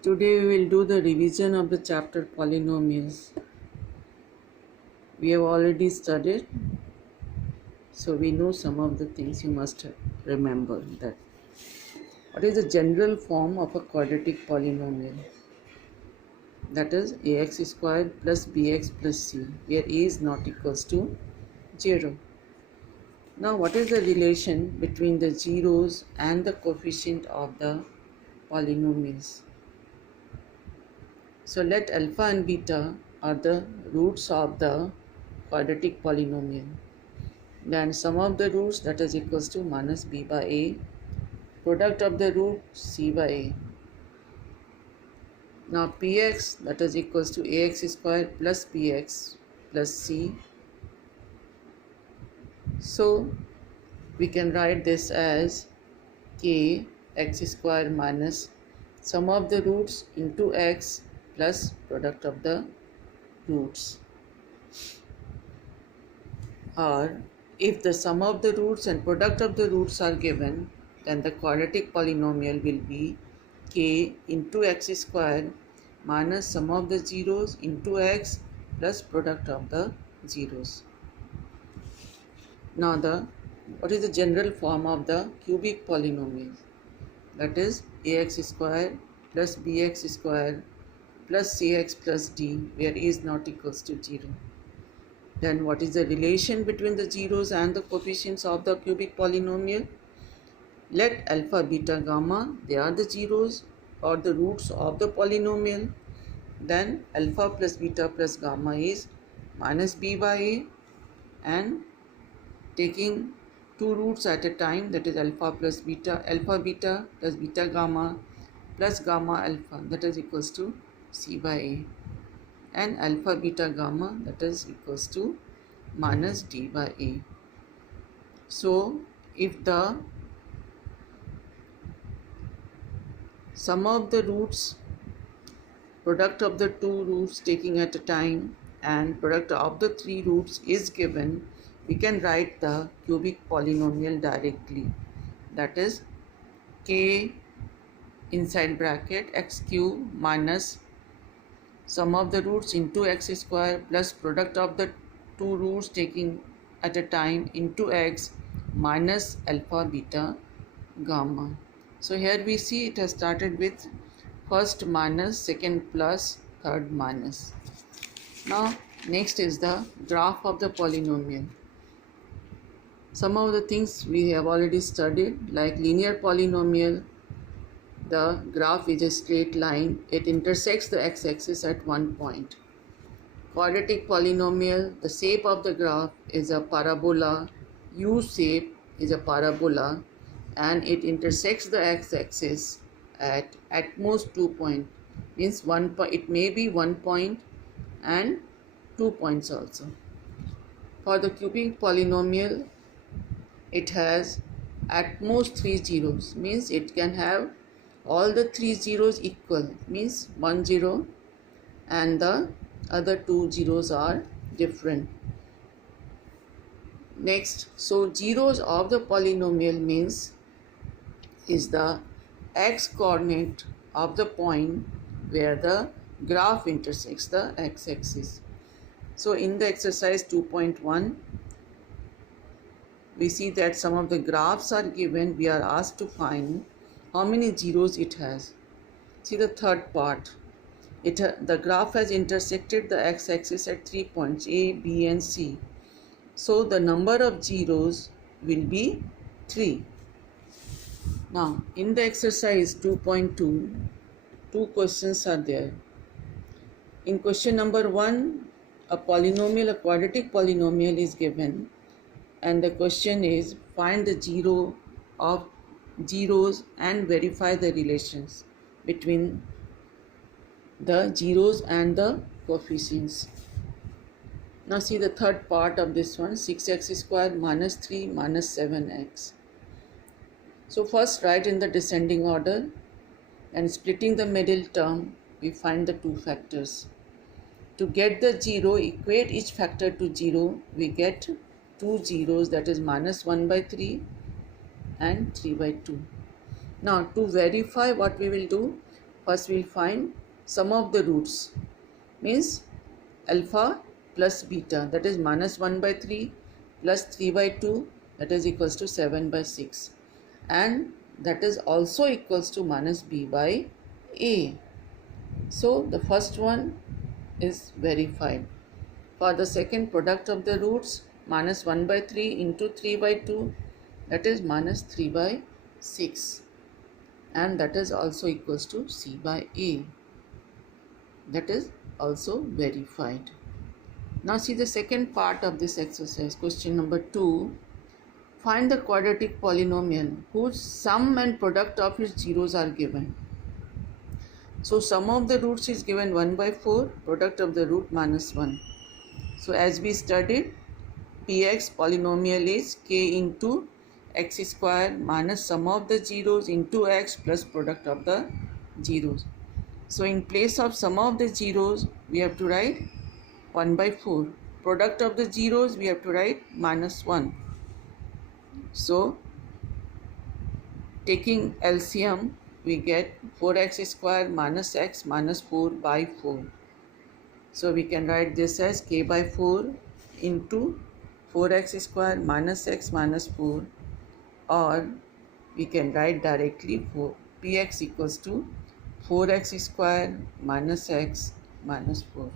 Today we will do the revision of the chapter polynomials. We have already studied, so we know some of the things. You must remember that. What is the general form of a quadratic polynomial? That is ax squared plus bx plus c, where a is not equals to 0. Now what is the relation between the zeros and the coefficient of the polynomials? So let alpha and beta are the roots of the quadratic polynomial. Then sum of the roots, that is equals to minus b by a, product of the root c by a. Now px, that is equals to ax square plus bx plus c. So we can write this as k x square minus sum of the roots into x plus product of the roots. Or if the sum of the roots and product of the roots are given, then the quadratic polynomial will be k into x square minus sum of the zeros into x plus product of the zeros. Now what is the general form of the cubic polynomial? That is ax square plus bx square plus cx plus d, where a is not equals to 0. Then what is the relation between the zeros and the coefficients of the cubic polynomial? Let alpha, beta, gamma, they are the zeros or the roots of the polynomial. Then alpha plus beta plus gamma is minus b by a, and taking two roots at a time, that is alpha beta plus beta gamma plus gamma alpha, that is equals to c by a, and alpha beta gamma, that is equals to minus d by a. So if the sum of the roots, product of the two roots taking at a time, and product of the three roots is given, we can write the cubic polynomial directly. That is k inside bracket x cube minus sum of the roots into x square plus product of the two roots taking at a time into x minus alpha beta gamma. So here we see it has started with first minus, second plus, third minus. Now next is the graph of the polynomial. Some of the things we have already studied, like linear polynomial, the graph is a straight line. It intersects the x-axis at one point. Quadratic polynomial, the shape of the graph is a parabola. U shape is a parabola, and it intersects the x-axis at most 2 points. Means one point. It may be 1 point and 2 points also. For the cubic polynomial, it has at most 3 zeros. Means it can have all the 3 zeros equal. Means 1 0 and the other 2 zeros are different. Next, so zeros of the polynomial means is the x coordinate of the point where the graph intersects the x-axis. So in the exercise 2.1, we see that some of the graphs are given. We are asked to find how many zeros it has. See the third part. The graph has intersected the x-axis at 3 points A, B and C. So the number of zeros will be 3. Now in the exercise 2.2, two questions are there. In question number 1, a quadratic polynomial is given, and the question is find the zero of zeros and verify the relations between the zeros and the coefficients. Now see the third part of this one, 6x squared minus 3 minus 7x. So first write in the descending order, and splitting the middle term, we find the two factors. To get the 0, equate each factor to 0, we get 2 zeros, that is minus 1 by 3 and 3 by 2. Now to verify, what we will do, First we'll find sum of the roots, means alpha plus beta, that is minus 1 by 3 plus 3 by 2, that is equals to 7 by 6, and that is also equals to minus b by a. So the first one is verified. For the second, product of the roots, minus 1 by 3 into 3 by 2, that is minus 3 by 6, and that is also equals to c by a. That is also verified. Now see the second part of this exercise, question number 2. Find the quadratic polynomial whose sum and product of its zeros are given. So sum of the roots is given 1 by 4, product of the root minus 1. So as we studied, Px polynomial is k into x square minus sum of the zeros into x plus product of the zeros. So in place of sum of the zeros, we have to write 1 by 4. Product of the zeros, we have to write minus 1. So taking LCM, we get 4x square minus x minus 4 by 4. So we can write this as k by 4 into 4x square minus x minus 4, or we can write directly for px equals to 4x square minus x minus 4.